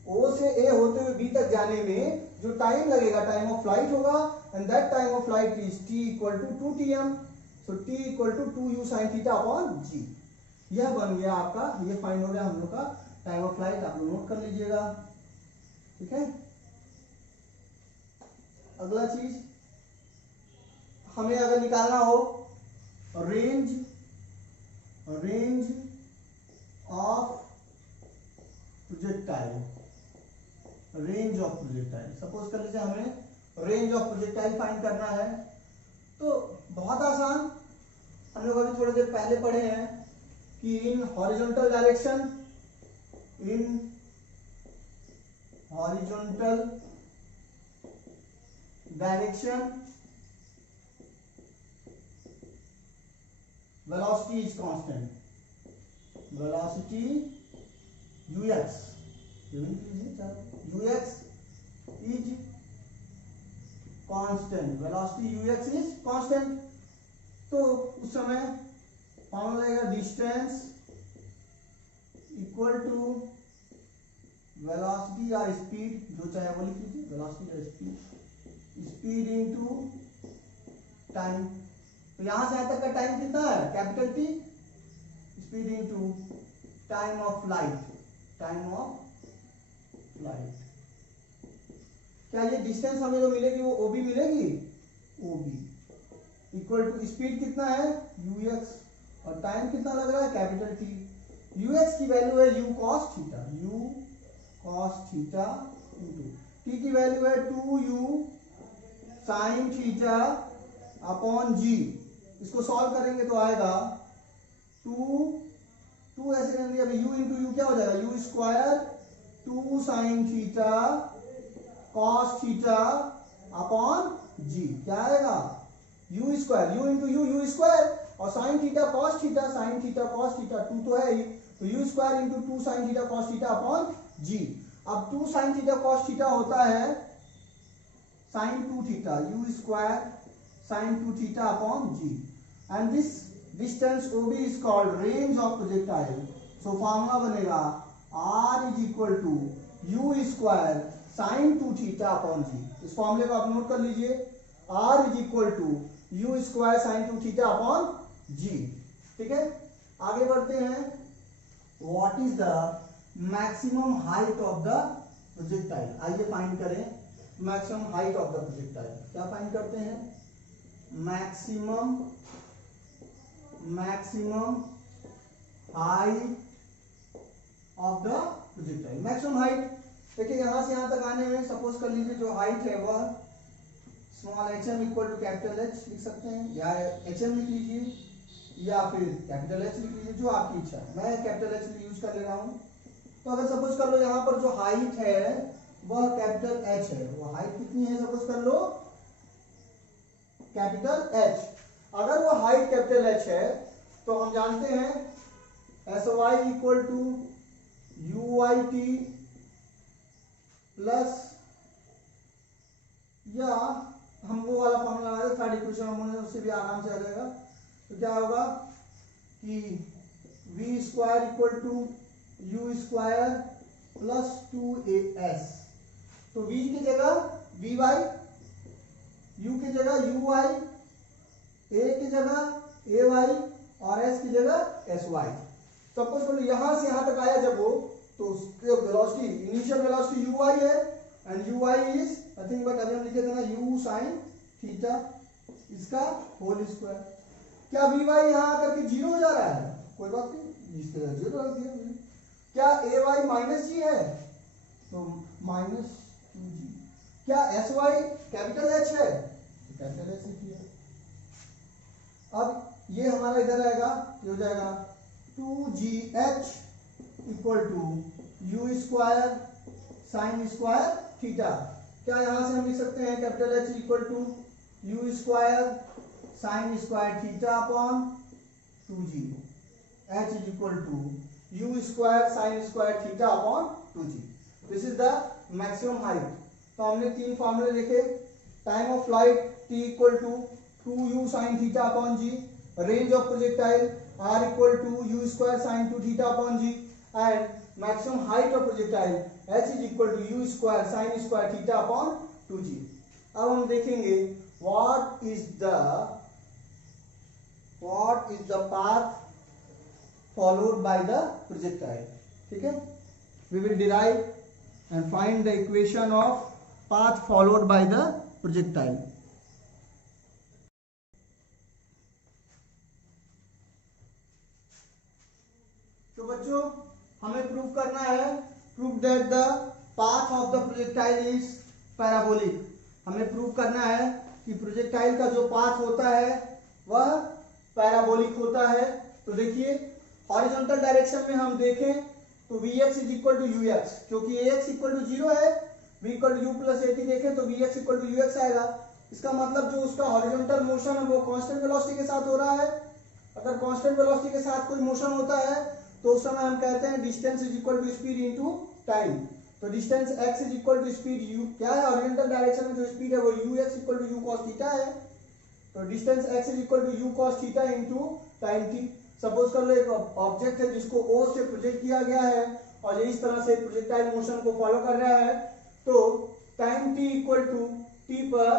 O से A होते हुए B तक जाने में जो टाइम लगेगा टाइम ऑफ फ्लाइट होगा, and that time of flight is T equal to 2Tm। So T equal to 2u sine theta upon g। यह बन गया आपका, ये फाइंड हो गया हम लोग का टाइम ऑफ फ्लाइट। आप लोग नोट कर लीजिएगा, ठीक है। अगला चीज हमें अगर निकालना हो range of projectile, range of projectile. Suppose कर लीजिए हमें रेंज ऑफ प्रोजेक्टाइल फाइंड करना है, तो बहुत आसान। हम लोग अभी थोड़ी देर पहले पढ़े हैं कि in horizontal direction velocity is constant, velocity ux is constant, velocity ux is constant। तो उस समय फॉर्मूला रहेगा डिस्टेंस इक्वल टू वेलोसिटी या स्पीड, जो चाहे वो लिख लीजिए, वेलोसिटी या स्पीड, स्पीड इनटू टाइम। तो यहां से यहां तक का टाइम कितना है? Capital T, speed into time of flight, time of flight. क्या ये डिस्टेंस हमें जो मिलेगी वो OB मिलेगी? OB इक्वल टू स्पीड कितना है? ux और टाइम कितना लग रहा है? Capital T। ux की वैल्यू है u cos theta, u cos theta into t की वैल्यू है 2u sin theta upon g। इसको सॉल्व करेंगे तो आएगा 2 ऐसे करेंगे, अभी u इंटू यू क्या हो जाएगा? u square 2 sin theta cos theta upon g। क्या आएगा? u square, u into you square और sin theta cos theta, sin theta cos theta 2 तो है ही, तो u square into 2 sin theta cos theta upon g। अब 2 sin theta cos theta होता है sin 2 theta, u square sin 2 theta upon g, and this distance OB is called range of projectile. So formula बनेगा r is equal to u square sin 2 theta upon g। इस फॉर्मूले को आप note कर लीजिए, r is equal to u square sin 2 theta upon g। ठीक है, आगे बढ़ते हैं। What is the maximum height of the projectile? आइए फाइंड करें maximum height of the projectile. क्या फाइंड करते हैं? Maximum height of the projectile. Maximum height देखिए, यहां से यहां तक आने में सपोज कर लीजिए जो हाइट है वह small hm equal to capital H लिख सकते हैं, या hm लिख लीजिए या फिर कैपिटल H लिख लीजिए, जो आपकी इच्छा है। मैं कैपिटल H यूज कर ले रहा हूं। तो अगर सपोज कर लो यहाँ पर जो हाइट है वह कैपिटल एच है, वो हाइट कितनी है सपोज कर लो कैपिटल एच। अगर वो हाइट कैपिटल एच है तो हम जानते हैं s y equal to u i t plus, या हम वो वाला फॉर्मूला लगा थर्ड इक्वेशन हम उससे भी आराम से आ जाएगा। तो क्या होगा कि v square equal to u square plus 2as। तो v की जगह vy, u की जगह uy, a की जगह ay और s की जगह sy। सपोज करो यहां से यहां तक आया जब वो, तो उसके वेलोसिटी इनिशियल वेलोसिटी uy है and uy is nothing but अभी हम लिखे थे ना u sin थीटा इसका होल स्क्वायर। क्या vy यहां आकर के जीरो हो जा रहा है? कोई बात नहीं, इस तरह जीरो रख दिया हमने। क्या ay माइनस जी है? तो माइनस 2g। क्या sy कैपिटल h है? तो कैपिटल h लिखिए। अब ये हमारा इधर आएगा, ये हो जाएगा 2gh equal to u square sine square theta. क्या यहां से हम लिख सकते हैं capital H equal to u square sine square theta upon 2g, h is equal to u square sine square theta upon 2g। This is the maximum height. तो हमने तीन फॉर्मूले लिखे, time of flight t equal to 2u sin theta upon g, range of projectile r equal to u square sine 2 theta upon g, and maximum height of projectile h is equal to u square sine square theta upon 2g। अब हम देखेंगे what is the path followed by the projectile। ठीक है, we will derive and find the equation of path followed by the projectile। तो बच्चों हमें prove करना है, prove that the path of the projectile is parabolic. हमें prove करना है कि प्रोजेक्टाइल का जो पाथ होता है वह पैराबोलिक होता है। तो देखिए हॉरिजॉन्टल डायरेक्शन में हम देखें तो vx is equal to ux, क्योंकि ax इक्वल टू 0 है, v equal to u plus at देखें तो vx इक्वल टू ux आएगा। इसका मतलब जो उसका हॉरिजॉन्टल मोशन है वो कांस्टेंट वेलोसिटी के साथ हो रहा है। अगर कांस्टेंट वेलोसिटी के साथ कोई मोशन होता है तो उस समय हम कहते हैं distance is equal to speed into time. तो distance x is equal to speed u, क्या है हॉरिजॉन्टल डायरेक्शन में जो स्पीड है वो ux equal to u cos theta है। तो distance x is equal to u cos theta into time t। सपोज कर लो एक ऑब्जेक्ट है जिसको O से प्रोजेक्ट किया गया है और ये इस तरह से प्रोजेक्टाइल मोशन को फॉलो कर रहा है। तो time t equal to t पर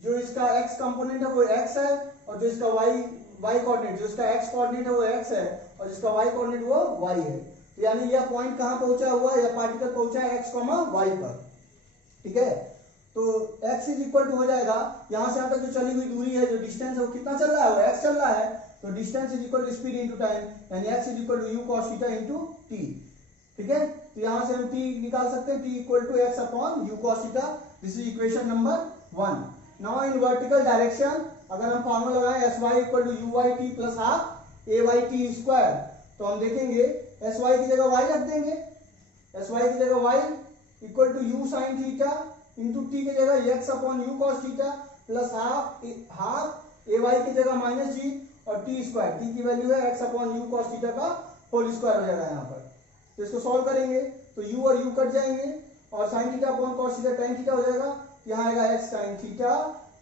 जो इसका x कंपोनेंट है वो x है और जो इसका y कोऑर्डिनेट, जो इसका x कोऑर्डिनेट है वो x है और जिसका y कोऑर्डिनेट वो y है। तो यानी यह पॉइंट कहां पहुंचा हुआ है, यह पार्टिकल पहुंचा है x, y पर। ठीक है, तो x इज इक्वल टू हो जाएगा यहां से यहां तक जो चली हुई दूरी है, जो डिस्टेंस है वो कितना चल रहा है, वो x चल रहा है। तो distance is equal to speed into time, यानी x is equal to u cos theta into t। ठीक है, तो यहां से हम t निकाल सकते हैं, t equal to x upon u cos theta. This is equation number 1। Now in vertical direction अगर हम फॉर्मूला लगाएं sy equal to uy t plus half ay t square, तो हम देखेंगे sy की जगह y रख देंगे, sy की जगह y equal to u sin theta into t की जगह x upon u cos theta plus half ay की जगह माइनस g और t स्क्वायर, t की वैल्यू है x upon u cos theta का होल स्क्वायर हो जाएगा यहाँ पर। तो इसको सॉल्व करेंगे तो u और u कट जाएंगे और sin theta upon cos theta tan theta हो जाएगा। यहाँ आएगा x sin theta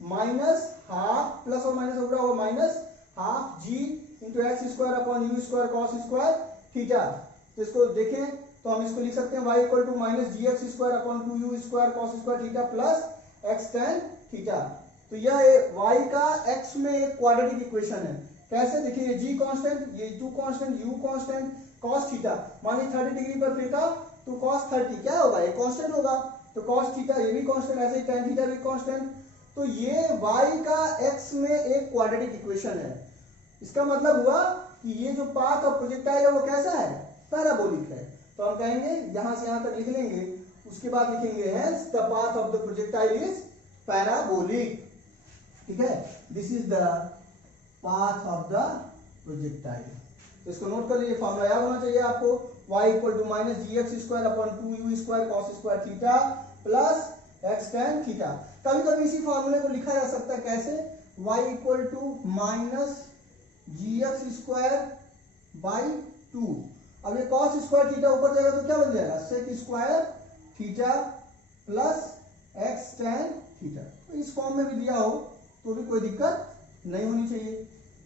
minus half, plus और माइनस होगा वो minus half g into x square upon you square cos square theta. तो इसको देखें तो हम इसको लिख सकते हैं y equal to minus g x square upon 2u square cos square theta plus x tan theta. तो यह y का x में एक क्वाड्रेटिक इक्वेशन है। कैसे देखिए, ये g कांस्टेंट, ये 2 constant, u constant, cos theta मान ली 30 डिग्री पर फेंका तो cos 30 क्या होगा, ये कांस्टेंट होगा। तो cos थीटा ये भी कांस्टेंट, ऐसे ही tan थीटा भी कांस्टेंट। तो ये y का x में एक क्वाड्रेटिक इक्वेशन है। इसका मतलब हुआ कि ये जो पाथ ऑफ प्रोजेक्टाइल है वो कैसा है, पैराबोलिक है। तो हम कहेंगे यहां से यहां तक लिख लेंगे, उसके बाद लिखेंगे hence the path of the projectile is parabolic. ठीक है, this is the path of the projectile. तो इसको नोट कर लीजिए, फॉर्मूला याद होना चाहिए आपको, y equal to minus g x square upon 2u square cos square theta plus x tan theta. कभी कभी इसी फॉर्मूले को लिखा जा सकता है कैसे, y equal to minus g x square by 2। अब ये कॉस स्क्वायर थीटा ऊपर जाएगा तो क्या बन जाएगा, sec square theta plus x tan theta. तो इस फॉर्म में भी दिया हो तो भी कोई दिक्कत नहीं होनी चाहिए,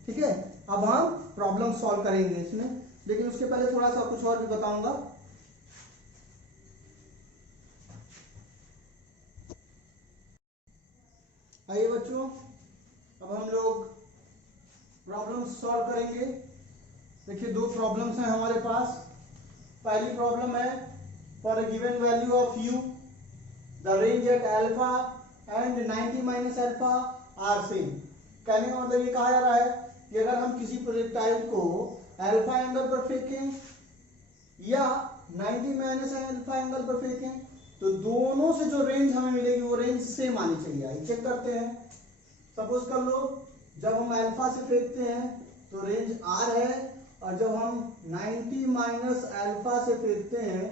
ठीक है। अब हम प्रॉब्लम सॉल्व करेंगे इसमें, लेकिन उसके पहले थोड़ा सा कुछ और भी बताऊंगा। आइए बच्चों, अब हम लोग प्रॉब्लम सॉल्व करेंगे। देखिए दो प्रॉब्लम्स हैं हमारे पास। पहली प्रॉब्लम है, for a given value of u the range at alpha and 90 minus alpha are same. कहने का मतलब ये कहा जा रहा है कि अगर हम किसी प्रोजेक्टाइल को अल्फा एंगल पर फेंकें या 90 माइनस अल्फा एंगल पर फेंकें तो दोनों से जो रेंज हमें मिलेगी वो रेंज सेम आनी चाहिए। चेक करते हैं। सपोज कर लो जब हम अल्फा से फेंकते हैं तो रेंज आर है, और जब हम 90 माइनस अल्फा से फेंकते हैं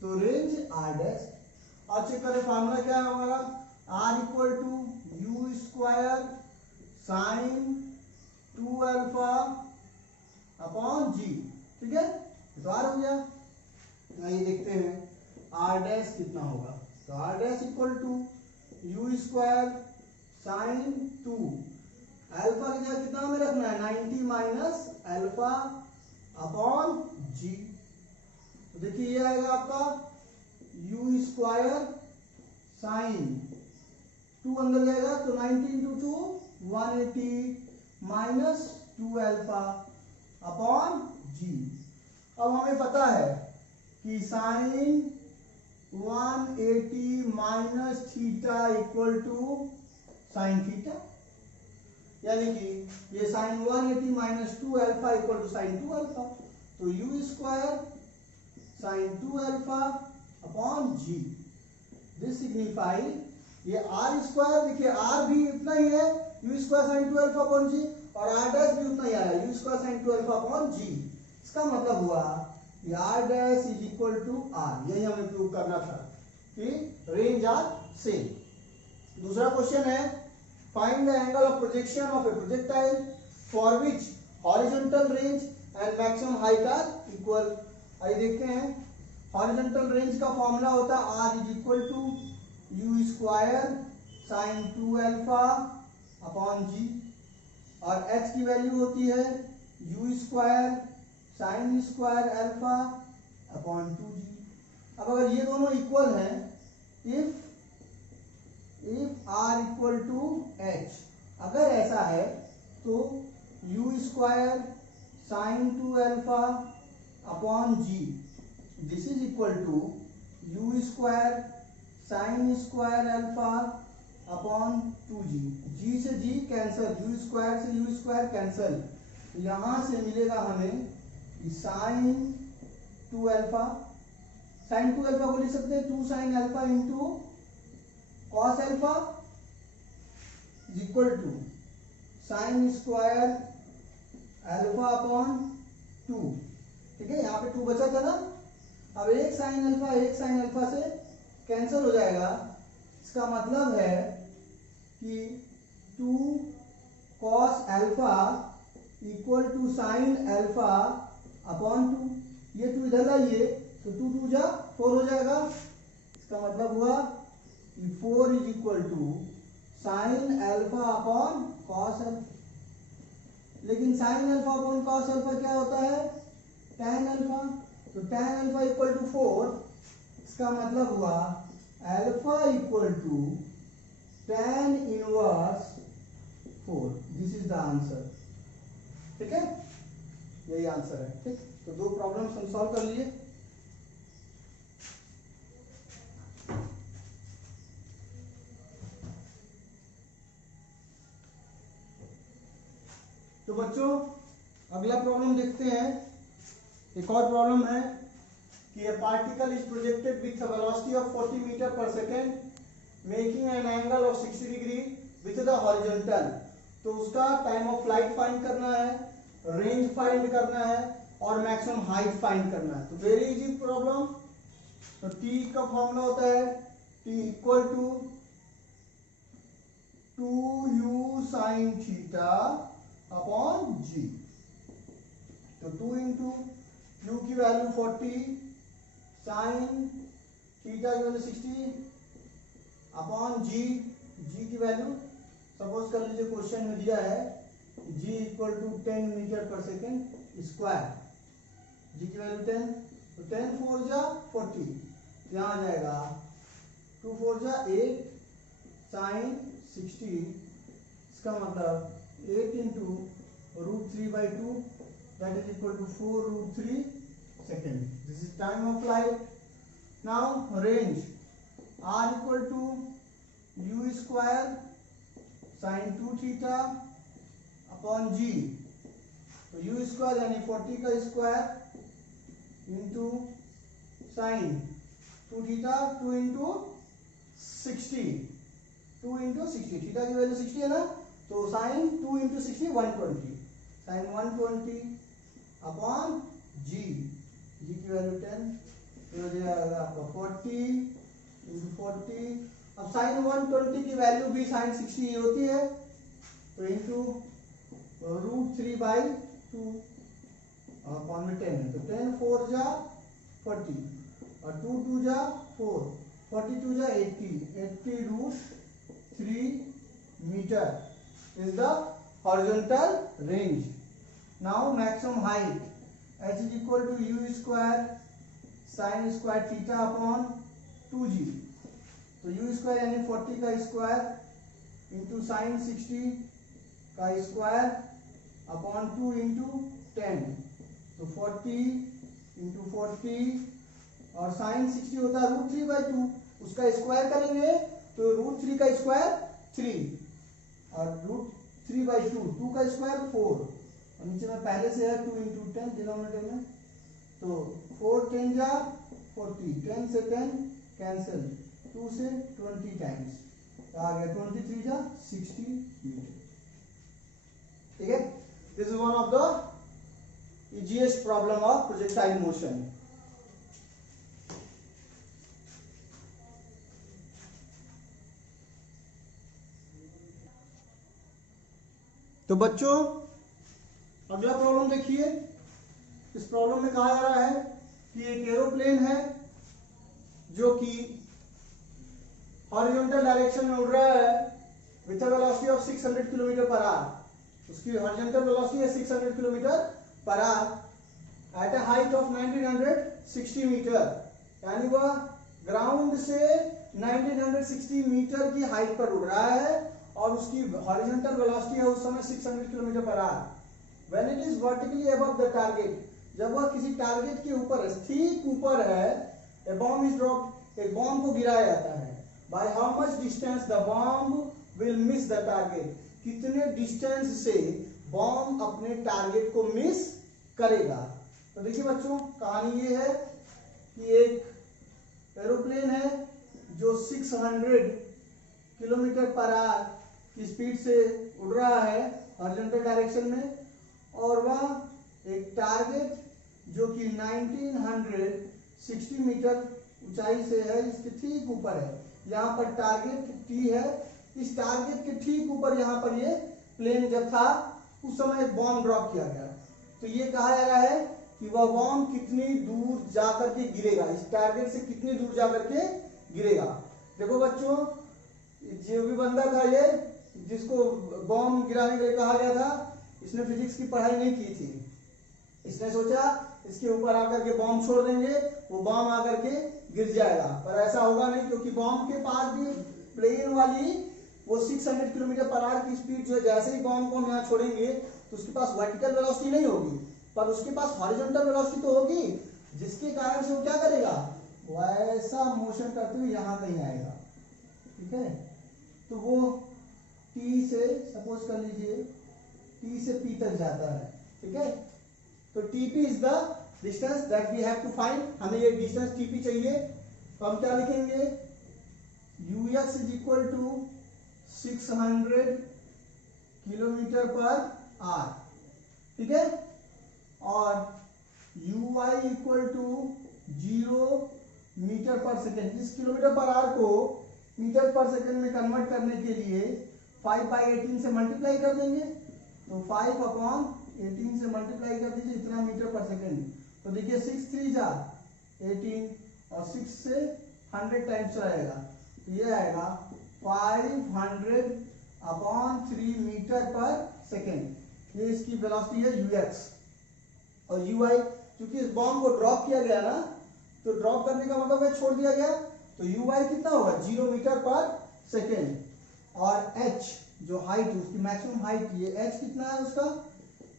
तो रेंज आर डैश। और चेक करें फार्मूला क्या है हमारा, R equal to u square sine 2 alpha upon g, ठीक है। तो आर हो गया। आइए देखते हैं आर डैश कितना होगा। तो r dash equal to u square sine 2 alpha की जगह कितना हमें रखना है 90 माइनस अल्फा अपॉन जी। तो देखिए ये आएगा आपका यू स्क्वायर साइन 2 अंदर जाएगा तो 90 into 2 180 minus 2 alpha upon g. अब हमें पता है कि sine 180 minus theta equal to sine theta, यानी कि ये sine 180 minus 2 alpha equal to sine 2 alpha. तो u square sine 2 alpha upon g. This signify ये आर स्क्वायर, देखिए आर भी उतना ही है u square sine 2 alpha upon g, और आर डैश भी उतना ही आया u square sine 2 alpha upon g. इसका मतलब हुआ कि R dash is equal to R. यही हमें प्रूव करना था कि रेंज आर सेम। दूसरा क्वेश्चन है, find the angle of projection of a projectile for which horizontal range and maximum height are equal. आइए देखते हैं। हॉरिजॉन्टल रेंज का फॉर्मूला होता है R is equal to u square sine 2 alpha upon g, और H की value होती है u square sine square alpha upon 2g। अब अगर ये दोनों इक्वल हैं, if are equal to H, अगर ऐसा है तो u square sine 2 alpha upon g this is equal to u square sine square alpha upon 2g। जी से जी कैंसल, यू स्क्वायर से यू स्क्वायर कैंसल, यहां से मिलेगा हमें साइन 2 अल्फा। साइन 2 अल्फा को लिख सकते हैं 2 sine alpha into cos alpha is equal to sine square alpha upon 2, ठीक है। यहाँ पे 2 बचा था ना, अब एक साइन अल्फा से कैंसिल हो जाएगा। इसका मतलब है कि 2 cos alpha equal to sine alpha upon 2। ये 2 इधर लाइए तो 2 2 जा 4 हो जाएगा। इसका मतलब हुआ कि 4 is equal to sine alpha upon cos alpha. लेकिन sine alpha upon cos alpha क्या होता है, tan अल्फा। तो tan अल्फा इक्वल टू 4, इसका मतलब हुआ alpha equal to tan inverse 4। This is the answer, ठीक है, यही आंसर है, ठीक। तो दो प्रॉब्लम्स हम सॉल्व कर लिए। तो बच्चों अगला प्रॉब्लम देखते हैं। एक और प्रॉब्लम है कि a particle is projected with a velocity of 40 meter per second making an angle of 60 degree with the horizontal। तो उसका टाइम ऑफ फ्लाइट फाइंड करना है, रेंज फाइंड करना है, और मैक्सिमम हाइट फाइंड करना है। तो वेरी इजी प्रॉब्लम। तो टी का फॉर्मूला होता है T equal to 2u sine theta upon G. तो 2 इंटू यू की वैल्यू 40, साइन थीटा की वैल्यू 60 अपॉन जी। जी की वैल्यू सपोज कर लीजिए क्वेश्चन में दिया है जी इक्वल टू 10 मीटर पर सेकेंड स्क्वायर। जी की वैल्यू 10, तो 10 4 जा 40, यहाँ आ जाएगा 2 4 जा 8 साइन 60, इसका मतलब 8 into √3/2 that is equal to 4√3 second. This is time of flight. Now range r equal to u square sin 2 theta upon g। तो u स्क्वायर यानी 40 का square into sine 2 theta 2 into 60, 2 into 60, theta की value 60 है ना, तो sign 2 into 60 120, sign 120 upon G. G की value 10, तो हो जाएगा आपका 40 इंटू 40। अब साइन 120 की वैल्यू भी साइन 60 ही होती है, तो इंटू √3/2 अपॉन में 10 है, तो 10 4 जा 40 और 2 2 जा 4, 42 जा 80 √3 metre is the horizontal range. Now maximum height h is equal to u square sine square theta upon 2g। तो u स्क्वायर यानी 40 का स्क्वायर इंटू साइन 60 का स्क्वायर अपॉन 2 इंटू 10, तो 40 इंटू 40 और साइन 60 होता है √3/2, उसका स्क्वायर करेंगे तो √3 का स्क्वायर 3 और √3/2, 2 का स्क्वायर 4 और नीचे में पहले से है 2 इंटू 10 डिनोमिनेटर में, तो 4 10 जा 40, 10 से 10 कैंसिल, 2 से 20 टाइम्स, तो आ गया 23 जा 60 मीटर। ठीक है, this is one of the easiest problem of projectile motion. तो बच्चों अगला प्रॉब्लम देखिए। इस प्रॉब्लम में कहा जा रहा है कि एक एरोप्लेन है जो कि हॉरिजॉन्टल डायरेक्शन में उड़ रहा है with a velocity of 600 kilometre per hour. उसकी हॉरिजॉन्टल वेलोसिटी है 600 kilometre per hour at a height of 1960 metre, यानी वह ग्राउंड से 1960 मीटर की हाइट पर उड़ रहा है और उसकी हॉरिजॉन्टल वेलोसिटी है उस समय 600 kilometre per our. When it is vertically above the target, जब वह किसी टारगेट के ऊपर ठीक ऊपर है, ए बॉम्ब इज ड्रॉप्ड, एक बॉम्ब को गिराया जाता है। Bye how much distance the bomb will miss the target, कितने डिस्टेंस से बॉम्ब अपने टारगेट को मिस करेगा। तो देखिए बच्चों, कहानी ये है कि एक एरोप्लेन है जो 600 किलोमीटर पर आवर की स्पीड से उड़ रहा है हॉरिजॉन्टल डायरेक्शन में, और वह एक टारगेट जो कि 1960 मीटर ऊंचाई से है, इसके ठीक ऊपर है। यहाँ पर टारगेट टी है, इस टारगेट के ठीक ऊपर यहाँ पर ये प्लेन जब था उस समय एक बॉम्ब ड्रॉप किया गया। तो ये कहा जा रहा है कि वह बॉम्ब कितनी दूर जाकर के गिरेगा, इस टारगेट से कितनी दूर जाकर के गिरेगा। देखो बच्चों, जो भी बंदा था ये जिसको बॉम्ब गिराने के लिए कहा गया था, इसने फिजिक्स की पढ़ाई नहीं की थी। इसने सोचा इसके ऊपर आकर के बॉम्ब छोड़ देंगे, वो बॉम्ब आकर के गिर जाएगा, पर ऐसा होगा नहीं, क्योंकि बॉम्ब के पास भी प्लेन वाली वो 600 किलोमीटर पर आवर की स्पीड जो है, जैसे ही बॉम्ब को हम यहाँ छोड़ेंगे तो उसके पास वर्टिकल वेलोसिटी नहीं होगी, पर उसके पास हॉरिजॉन्टल वेलोसिटी तो होगी, जिसके कारण से वो क्या करेगा, वैसा मोशन करते हुए यहाँ कहीं आएगा। ठीक है, तो वो टी से सपोज कर लीजिए टी से पी तक जाता है। ठीक है, तो TP is the distance that we have to find. हमें ये डिस्टेंस टीपी चाहिए, तो हम क्या लिखेंगे, US is equal to 600 kilometre per hour. ठीक है, और u i equal to 0 metre पर सेकेंड। इस किलोमीटर पर आवर को मीटर पर सेकेंड में कन्वर्ट करने के लिए 5/18 से मल्टीप्लाई कर देंगे। तो 5/18 से मल्टीप्लाई कर दीजिए, इतना मीटर पर सेकेंड। तो देखिए 6 3 जा 18 और 6 से 100 टाइम्स आएगा, तो ये आएगा 500/3 मीटर पर सेकेंड। ये इसकी वेलोसिटी है यूएक्स। और यूआई, क्योंकि इस बॉम्ब को ड्रॉप किया गया ना, तो ड्रॉप करने का मतलब है छोड़ दिया गया, तो यूआई कितना होगा 0 मीटर पर सेकेंड। और एच जो हाइट उसकी मैक्सिमम हाइट, ये एच कितना है उसका,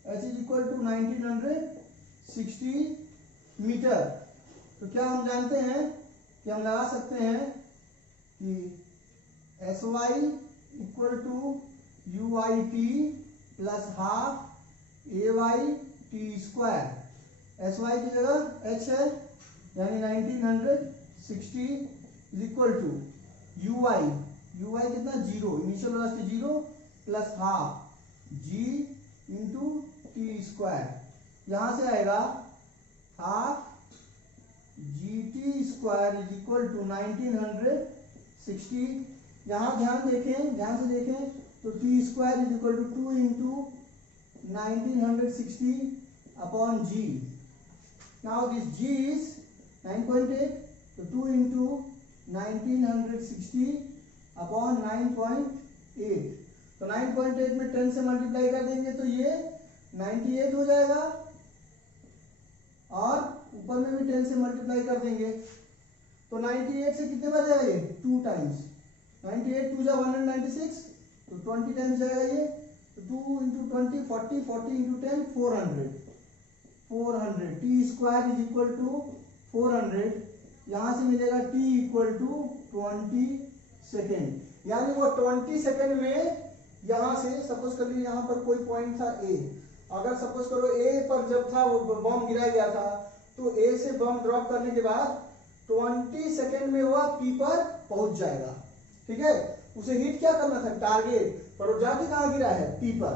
h is equal to 1960 metre. तो क्या हम जानते हैं कि हम लगा सकते हैं कि s y equal to u i t plus half a y t square. S y की जगह एच है, यानी 1960 is equal to u i कितना 0, initial velocity 0 plus half g into t square. यहां से आएगा half g t square is equal to 1960। यहां ध्यान से देखें तो t square is equal to 2 into 1960 upon g. Now this ji is 9.8, तो 2 इंटू 1960 अपॉन 9.8। तो 9.8 में 10 से मल्टीप्लाई कर देंगे तो ये 98 हो जाएगा, और ऊपर में भी 10 से मल्टीप्लाई कर देंगे तो 98 से कितने बार जाएगा ये 2 टाइम्स। 98 2 जा 196, तो 20 टाइम्स जाएगा ये, तो 2 into 20 40, 40 into 10 400। T square is equal to 400। यहां से मिलेगा टी इक्वल टू 20 सेकेंड, यानी वो 20 सेकेंड में यहां से सपोज कर लीजिए यहां पर कोई पॉइंट था ए, अगर सपोज करो ए पर जब था वो बम गिराया गया था, तो ए से बम ड्रॉप करने के बाद 20 सेकेंड में वह पी पर पहुंच जाएगा। ठीक है, उसे हिट क्या करना था टारगेट पर, वो जाके कहां गिरा है पी पर।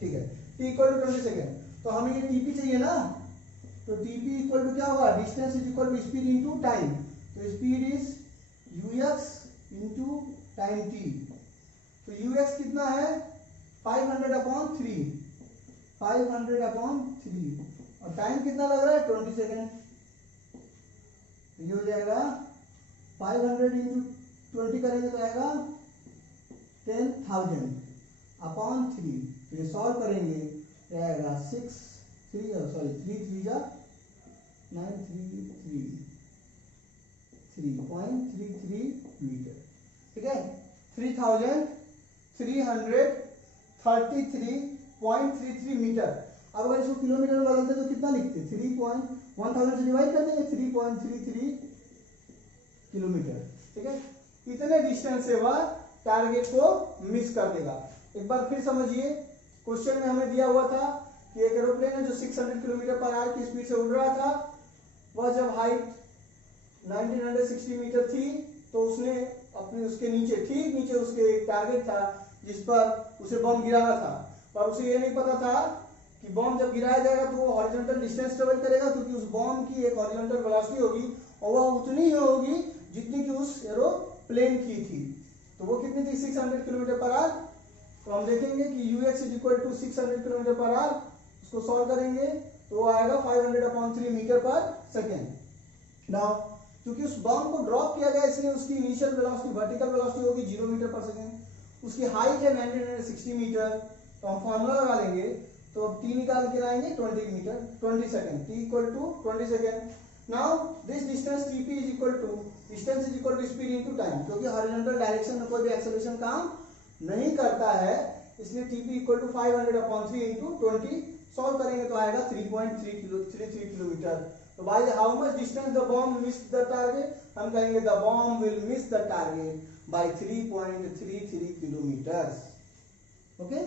ठीक है, टी इक्वल टू 20 सेकेंड। तो हमें ये टीपी चाहिए ना, तो टीपी इक्वल टू क्या होगा, distance is equal to speed into time. तो speed is u x into time T. तो यूएक्स कितना है 500/3, 500/3, और टाइम कितना लग रहा है 20 सेकेंड। तो ये हो जाएगा 500 इंटू 20 करेंगे तो आएगा 10,000/3। तो ये सॉल्व करेंगे तो आएगा 3 3 जा 3.33 मीटर। ठीक है, 3333.33 मीटर। अब अगर इसको किलोमीटर में बदलते तो कितना लिखते, 3.1000 से डिवाइड कर देंगे, 3.33 किलोमीटर। ठीक है, इतने डिस्टेंस से वह टारगेट को मिस कर देगा। एक बार फिर समझिए, क्वेश्चन में हमें दिया हुआ था कि एक एरोप्लेन है जो 600 किलोमीटर पर आवर की स्पीड से उड़ रहा था। वह जब हाइट 1960 मीटर थी, तो उसने अपने उसके नीचे, ठीक नीचे उसके एक टारगेट था जिस पर उसे बम गिराना था, पर उसे ये नहीं पता था कि बम जब गिराया जाएगा तो वो हॉरिजॉन्टल डिस्टेंस ट्रेवल करेगा, क्योंकि उस बम की एक हॉरिजॉन्टल वेलोसिटी होगी और वह उतनी ही होगी जितनी कि उस एरोप्लेन की थी। तो वो कितनी थी 600 किलोमीटर पर आवर। तो हम देखेंगे कि UX is equal to 600 kilometre per hour, उसको सॉल्व करेंगे तो वो आएगा 500/3 मीटर पर सेकेंड। नाउ क्योंकि उस बम को ड्रॉप किया गया, इसलिए उसकी इनिशियल वेलोसिटी वर्टिकल वेलोसिटी होगी 0 मीटर पर सेकेंड। उसकी हाइट है 1960 मीटर, तो हम फॉर्मूला लगा लेंगे, तो अब टी निकाल के लाएंगे 20 second, t equal to 20 second. Now this distance TP is equal to distance is equal to speed into time, क्योंकि हॉरिजॉन्टल डायरेक्शन में कोई भी एक्सेलरेशन काम नहीं करता है, इसलिए TP equal to 500/3 into 20। Solve करेंगे तो आएगा 3.33 किलोमीटर। तो by how much distance the bomb miss the target, हम कहेंगे the bomb will miss the target by 3.33 kilometre. Okay.